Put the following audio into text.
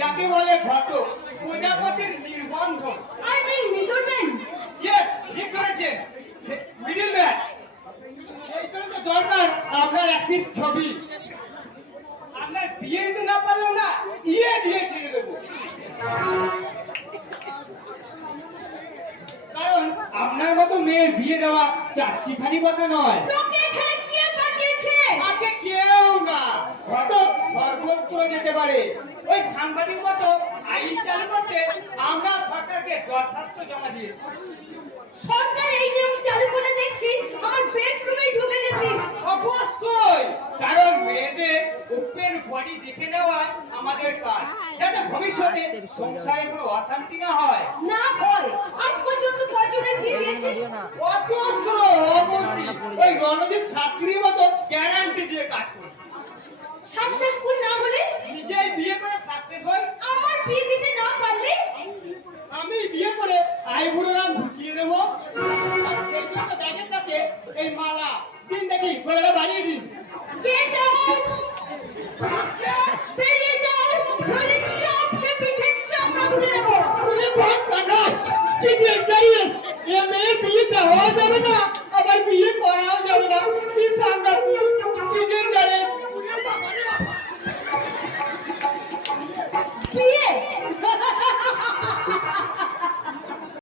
যাকে বলে ঘটক, প্রজাপতির নির্বন্ধন। I mean middleman. ইয়েস, ঠিক করেছেন, মিডলম্যান। এই জন্য তো দরকার আপনার একটি ছবি। আপনার বিয়ে দিতে না পারলেও না, ইয়ে দিয়ে ছেড়ে দেবো। কারণ আপনার মতো মেয়ের বিয়ে দেওয়া চারটিখানি কথা নয়। তোকে এখানে কে পাঠিয়েছে? আগে কেউ না, ঘটক সর্বত্র যেতে পারে। ওই সাংবাদিক মতো আইন চালু করতে আমরা সরকারকে দরখাস্ত জমা দিয়েছি। সরকার এই নিয়ম চালু করে দেখছি আমার বেডরুমে ঢুকে গেছিস। অবশ্যই, কারণ মেয়েদের ওপেন বডি দেখে নেওয়া আমাদের কাজ, যাতে ভবিষ্যতে সংসারে কোনো অশান্তি না হয়। না হয়, আজ পর্যন্ত কজনের বিয়ে দিয়েছিস? অজস্র অবন্তি, ওই রণদীপ ছাত্রীর মতো গ্যারান্টি দিয়ে কাজ করি। সাকসেসফুল না হলে? নিজেই বিয়ে করে সাকসেস হই। আমার বিয়ে দিতে না পারলে? আমি বিয়ে করে আইবুড়ো নাম ঘুচিয়ে দেবো। সেই জন্য ব্যাগের সাথে এই মালা দিন, দেখি গলাটা বাড়িয়ে দিন। গেট আউট, বেরিয়ে যাও, নইলে চাপকে পিঠে চাপড়া তুলে দেবো। তুমি বহুত কান্ডাস, ঠিক দাঁড়িয়ে এ মেয়ের বিয়েটা হওয়া যাবে না।